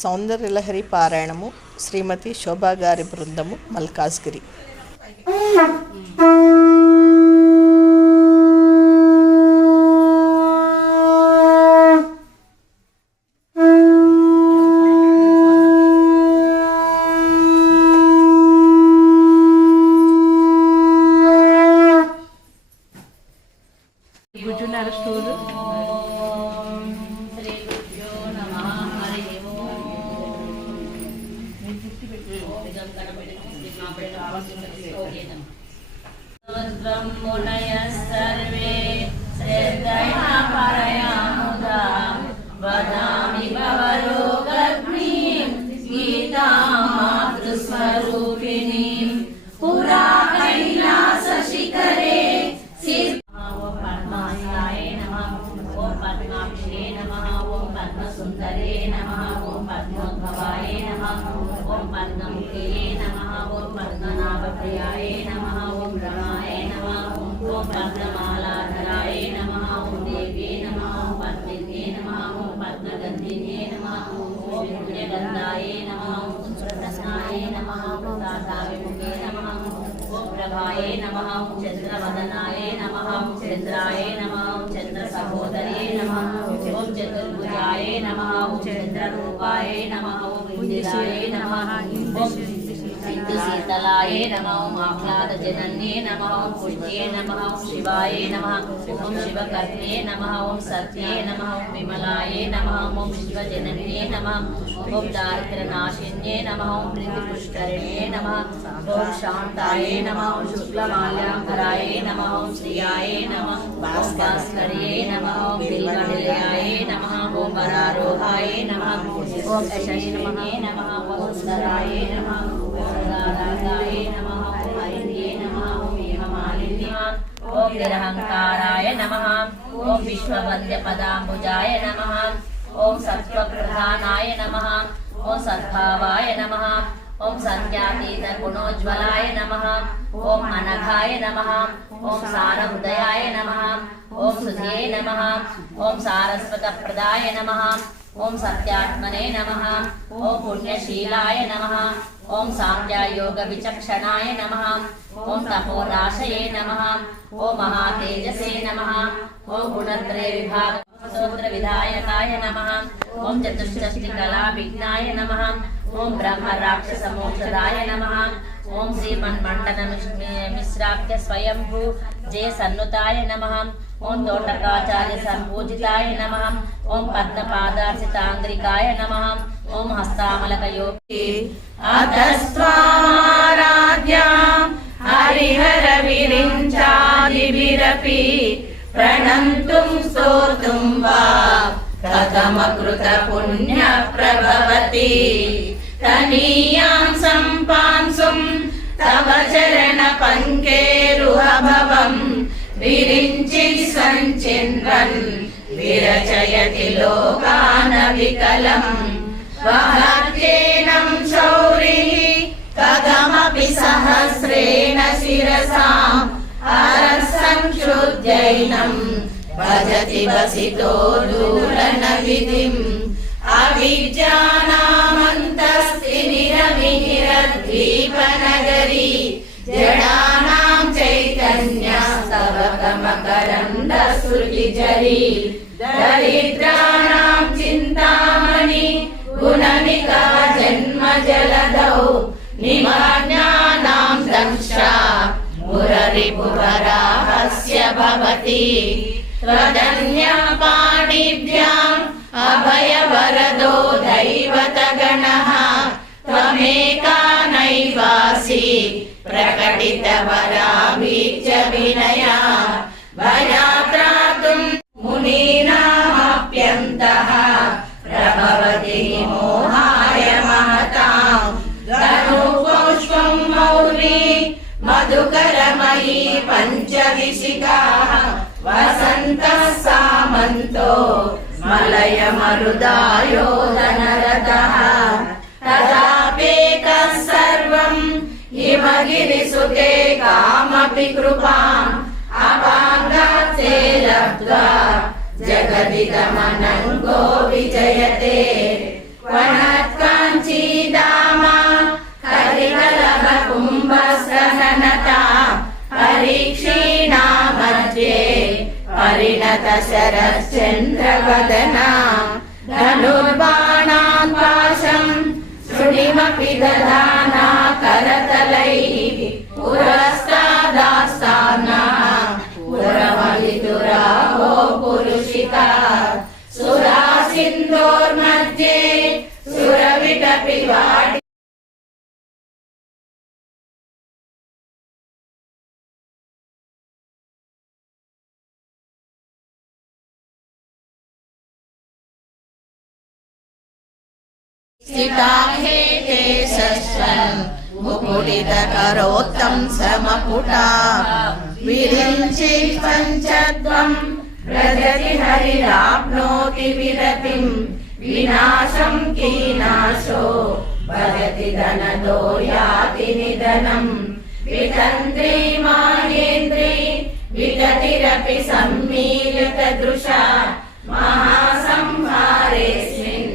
సౌందర్యలహరి పారాయణము శ్రీమతి శోభా గారి బృందము మల్కాజ్గిరి. मुनयः सर्वे श्रद्धया परया मुदा वदामि भवरोगग्नीं गीतां मातृस्वरूपिणीं पुरा कैलासशिखरे ॐ पद्माय नमः, ॐ पद्माक्षे नमः, ॐ पद्मसुन्दरे नमः, ॐ पद्मोद्भवाय नमः, ॐ पद्ममुखे नमः, ॐ पद्मनाभप्रियाय नमः, ॐ रमाय नमः, ॐ पद्ममालाधराय नमः, ॐ देव्ये नमः, ॐ पद्मिन्ये नमः, ॐ पद्मगन्धिन्ये नमः, ॐ पुण्यगन्धाय नमः, ॐ सुप्रसन्नाय नमः, ॐ दाताविमुखे नमः, ॐ प्रभाय नमः, ॐ चन्द्रवदनाय नमः, ॐ चन्द्राय नमः, ॐ चन्द्रसहोदरे नमः, ॐ चतुर्भुजाय नमः, ॐ चन्द्ररूपाय नमः, ॐ इंदिराय नमः, ॐ सिद्धशीतलाय नमः, ॐ आह्लादजनन्ये नमः, ॐ पुण्ये नमः, ॐ शिवाय नमः, ॐ शिवकर्णे नमः, ॐ सत्ये नमः, ॐ विमलाय नमः, ॐ शिवजनन्ये नमः, ॐ दारिद्र्यनाशिन्ये नमः, ॐ प्रीतिपुष्करिण्ये नमः, ॐ शान्ताय नमः, ॐ शुक्लमाल्याम्बराय नमः, ॐ श्रियाय नमः, ॐ भास्कर्ये नमः, ॐ बिल्वनिलयाय नमः, ॐ वरारोहाय नमः, ॐ यशस्विने नमः, ॐ सुन्दराय नमः, ॐ राधाय नमः, ॐ हरिये नमः, ॐ हेममालिन्याय, ॐ निरहङ्काराय नमः, ॐ विश्ववन्द्यपदाम्बुजाय नमः, ॐ सत्त्वप्रधानाय नमः, ॐ सद्भावाय नमः, ॐ सत्यातीतगुणोज्ज्वलाय नमः, ॐ अनघाय नमः, ॐ सारहृदयाय नमः, ॐ सुधे नमः, ॐ सारस्वतप्रदाय नमः, ॐ सत्यात्मने नमः, ॐ पुण्यशीलाय नमः, ॐ साङ्ख्ययोगविचक्षणाय नमः, ॐ तपोराशये नमः, ॐ महातेजसे नमः, ॐ गुणत्रयविभाग स्तोत्रविधायकाय नमः, ॐ चतुष्षष्टिकलाभिज्ञाय नमः, ॐ ब्रह्मराक्षसमोक्षदाय नमः, ॐ श्रीमन्मण्डनमिश्राख्य स्वयंभू जय सन्नुताय नमः, ॐ तोटकाचार्य सम्पूजिताय नमः, ॐ पद्मपादार्चिताङ्ग्रिकाय नमः, ॐ हस्तामलकयोगे अतस्त्वामाराध्यां हरिहरविरिञ्चादिभिरपि प्रणन्तुं स्तोतुं वा कथमकृतपुण्यप्रभवति तनीयां सम्पांसुं तव चरणपङ्केरुहभवं विरिञ्चि सञ्चिन्वन् विरचयति लोकानविकलम् वहत्येनं शौरिः कथमपि सहस्रेण शिरसाम् अरसंशुद्ध्यैनं भजति वसितो दूरनविधिम् अविद्यानामन्तस्तिमिरमिहिरद्वीपनगरी जडानां चैतन्यस्तवकमकरन्दश्रुतिझरी दरिद्राणां चिन्तामणि गुणनिका जन्मजलधौ निमग्नानां दंशा मुररिपुवराहस्य भवति त्वदन्यपाणिभ्याम् अभयवरदो दैवतगणः त्वमेका नैवासि प्रकटितवराभीच विनया भयात्रातुं मुनीनामप्यन्तः प्रभवति मोहाय महतां धनुपुष्पं मौली मधुकरमयी पञ्चविशिखाः वसन्तः सामन्तो मलयमरुदायोधनरथः तथापेकः सर्वं हिमगिरिसुते कामपि कृपाम् अभागात्ते लब्ध्वा जगदिदमनङ्गो विजयते वनत् शरश्चन्द्रवदना धनुर्बाणान् पाशं शृणिमपि दधाना करतलैः पुरस्तादास्तानः पुरमलितुराहो पुरुषिता सुरा सिन्धोर्मध्ये सुरविटपि वाटि स्थिताहे ते सस्वन् मुकुटितकरोत्तं समपुटा विरिञ्चि पञ्चत्वं व्रजति हरिराप्नोति विरतिं विनाशं कीनाशो भजति धनदो याति निधनं वितन्त्री माहेन्द्री विगतिरपि सम्मीलितदृशा महासंहारेऽस्मिन्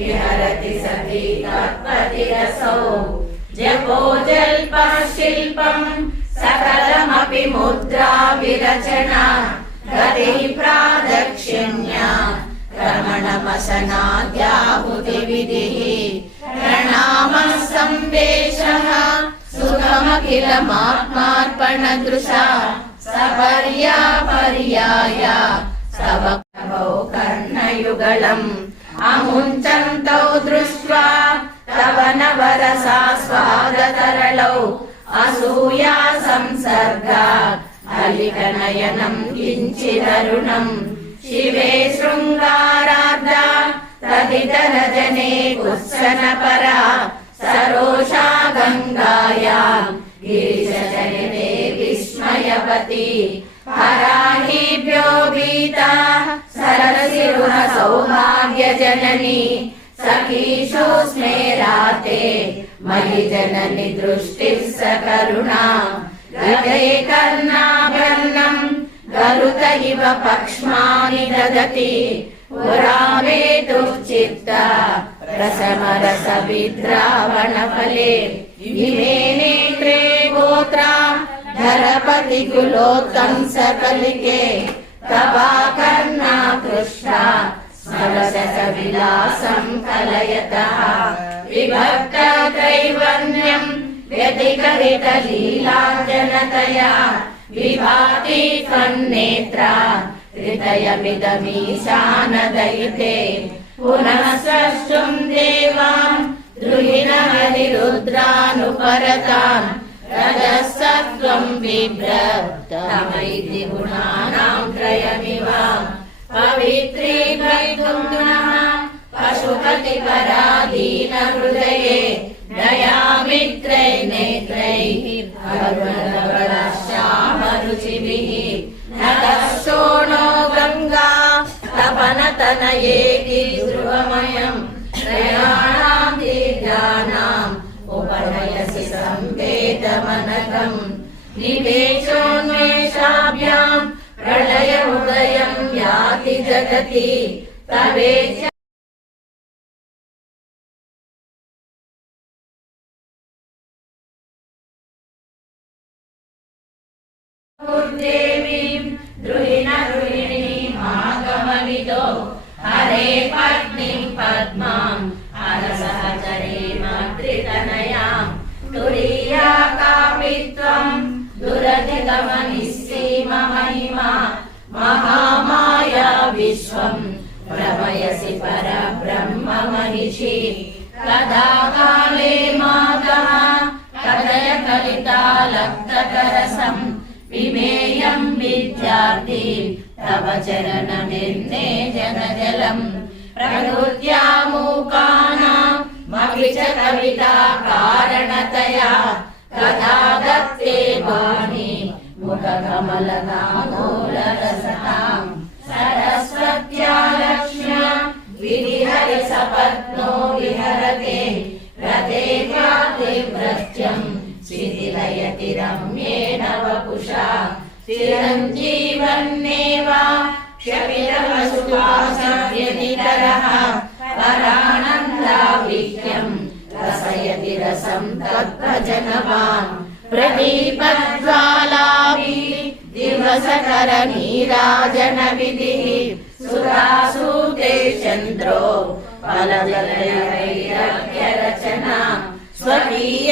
विहरति सती तत्पतिरसौ जपो जल्पः शिल्पं सकलमपि मुद्रा विरचना गतिः प्रादक्षिण्या क्रमणमसनाद्याहुतिविधिः प्रणामः संवेशः सुखमखिलमात्मार्पणदृशा सपर्यापर्याया स्तवकवौ कर्णयुगलम् अमुञ्चन्तौ दृष्ट्वा तव नवरसास्वादतरलौ असूया संसर्गा हलिकनयनं किञ्चिदरुणम् शिवे शृङ्गारार्धा तदितरजने कुत्सनपरा सरोषा गङ्गायां गिरिशयने विस्मयवती हराहिभ्यो भीता सरसिरुह सौभाग्यजननी सखीषु स्मेराते मयि जननि दृष्टिः सकरुणा गते कर्णाभरणम् गरुत इव पक्ष्मानि ददति पुरावेतुः चित्ता रसमरसविद्रावणफले इमे नेत्रे गोत्रा धरपतिकुलोत्तं सकलिके तवाकर्णा कृष्णा स्मरसविलासं कलयतः विभक्तकैवल्यं व्यतिकरितलीलाञ्जनतया विभाति त्वन्नेत्रा हृदयमिदमीशानदयिते पुनः स्रष्टुं देवान् द्रुहिणहरिरुद्रानुपरतान् रजसत्त्वं बिभ्रतमैति गुणानां त्रयमिव पवित्रीभवितुं नः पशुपतिपराधीनहृदये दयामित्रैर्नेत्रैः अरुणधवलश्यामरुचिभिः नतः शोणो गङ्गा तपनतनयेति ध्रुवमयम् त्रयाणां दीर्घानाम् उपनयसि संवेदमनघम् निवेशोन्मेषाभ्यां प्रलय उदयं याति जगति तवेत्य देवीं द्रुहिणीमागमविदो हरे पत्नीं पद्मां हरसहचरीमद्रितनयां तुरीया कापि त्वं दुरधिगमनिस्सीममहिमा महामाया विश्वं भ्रमयसि परब्रह्ममहिषी कदा काले मातः कथय कलितालक्तकरसम् विमेयं विद्यार्थी तव चरणनिर्णे जनजलम् प्रकृत्या मूकानाम् मपि च कविता कारणतया कदा दत्ते वाणी मुखकमलनामूलरसताम् सरस्वत्या लक्ष्म्या विधिहरिसपत्नो विहरते रते पातिव्रत्यम् शिथिलयति रम्येण वपुषा चिरञ्जीवन्नेव क्षपितवसुवासव्यनितरः परानन्दाविह्यम् रसयति रसं तद्भजनवान् प्रदीपज्वालाभिः दिवसकर नीराजन विधिः सुरासूते चन्द्रो फलजलैरव्यरचना स्वकीयैरम्भोभिः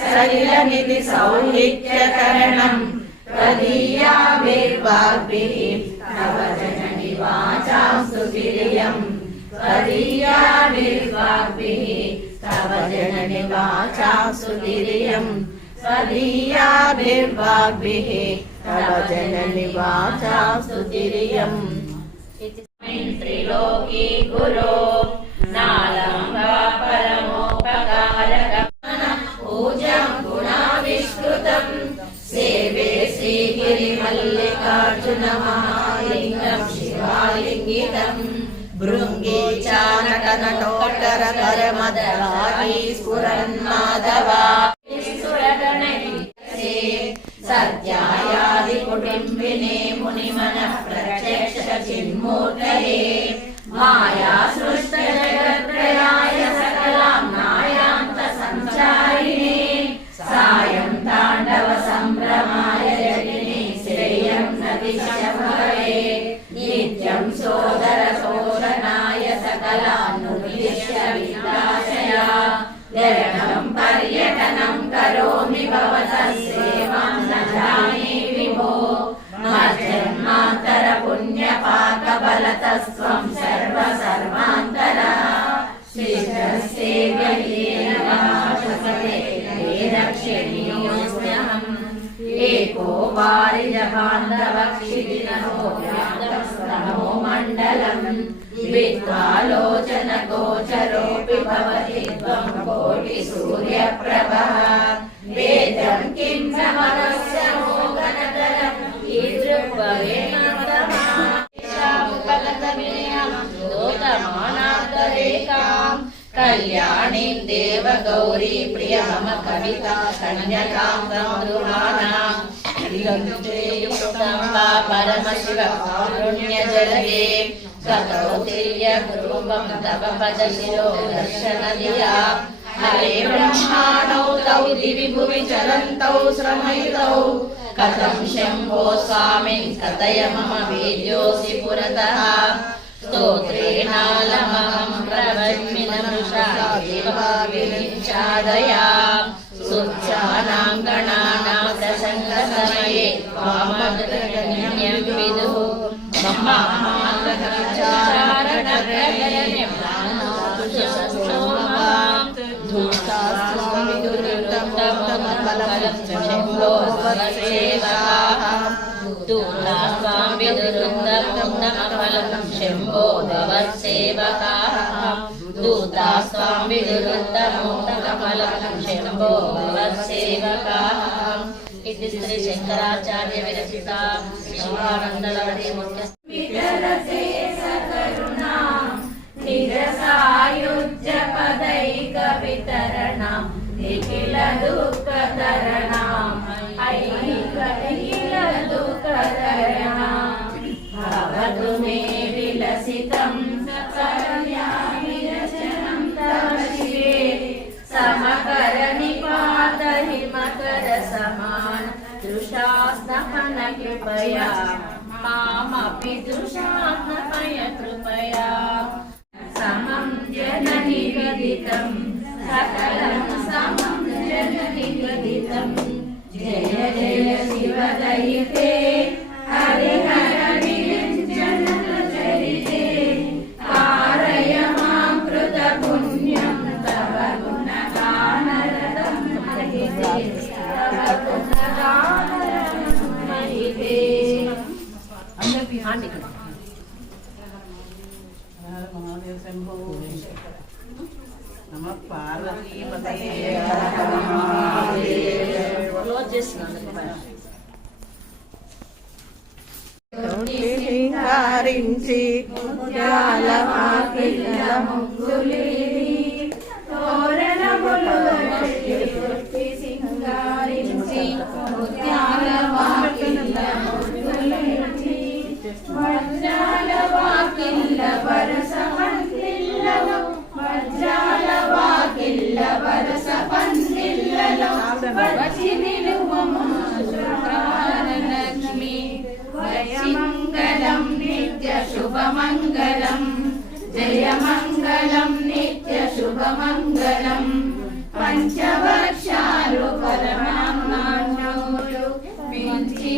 सलिलनिधि सौहित्यकरणम् त्वदीयाभिर्वाग्भिः तव जननि वाचां स्तुतिर्यम् त्वदीयाभिर्वाग्भिः तव जननि वाचां स्तुतिर्यम् त्वदीयाभिर्वाग्भिः तव जननि वाचां स्तुतिर्यम् त्रिलोकी गुरो नालम्बा परमोपकारकम् पूजं गुणाविष्कृतं सेवे श्रीगिरिमल्लिकार्जुनमहालिङ्गं शिवालिङ्गितं भृङ्गे चानकनटोत्तरकरमदरागी स्फुरन्माधवा सत्यायादिकुटुम्बिने मुनिमनः प्रत्यक्षचिन्मूर्तये माया सृष्टजगत्त्रयाय सकलाम्नायान्तसञ्चारिणे सायं ताण्डवसम्भ्रमाय जगिने श्रेयं नदिशभवे नित्यं सोदरशोषणाय सकलानुद्दिश्य विनाशया यरणं पर्यटनं करोमि भवतः सेवां न जाने विभो मज्जन्मान्तर पुण्यपाकबलतस्त्वं सर्वसर्वान्तरः शिष्टसेव्ययेन महाशुभते वेदक्षिणीयोऽस्म्यहम् एको वारिजबान्धवक्षिदिनहो व्याप्तस्तमो मण्डलम् विद्वालोचनगोचरोऽपि भवति त्वं कोटिसूर्यप्रभः वेदं किं च मनस्य मोहनतरम् ईदृग्भवेन्मतमानान्तरेकाम् कल्याणीं देवगौरी प्रिय मम कविता कन्यकां गृहाणाम् युक्तं वा परमशिव कारुण्यजलदे गतौ तिर्यग्रूपं तव पदशिरो दर्शनधिया हरे ब्रह्माणौ तौ दिवि भुवि चरन्तौ श्रमयुतौ कथं शम्भो स्वामिन् कथय मम वेद्योऽसि पुरतः स्तोत्रेणालमहं प्रवच्मि नमृषा देवाविनिच्छादया सुच्चानां गणानां प्रसङ्गसमये त्वामद्गण्यं विदुः शम्भो भवत्सेवकाः इति श्री शंकराचार्य विरचिता शिवानन्दलहरी मुख्य निजसायुज्य पदैक वितरणं निखिल दुःखतरणं निखिल दुःखतरणं भवतु मे विलसितं विरचनं तव शिवे समकरनिपात हिमकर समान दृशास्नहन कृपया मामपि दृशास्नहय कृपया समं जननि विदितं सकलं समं जननि विदितं जय जय शिवदयिते हरिहर विरञ्जनचरिते कारय मां कृतपुण्यं तव गुणगानरतं महिते तव गुणगानरतं महिते महादेव शंभो नमः पार्वती पतये సింగారించి ముత్యాల వాకిళ్ళ ముగ్గులేరి తోరణములు కట్టి సింగారించి ముత్యాల వాకిళ్ళ ముగ్గులేరి వజ్రాల వాకిళ్ళ వరస పందిళ్ళలో వజ్రాల వాకిళ్ళ వరస పందిళ్ళలో మంగళం నిత్య శుభమంగళం పంచవర్షాలు పరమాత్మను మించి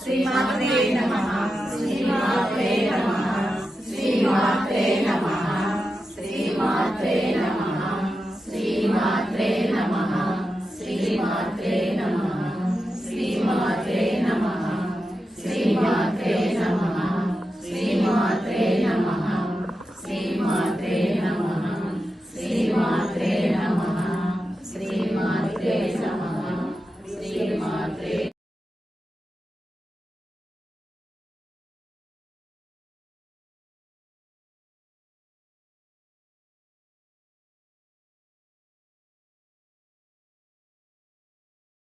శ్రీమాత్రే నమః శ్రీమాత్రే నమః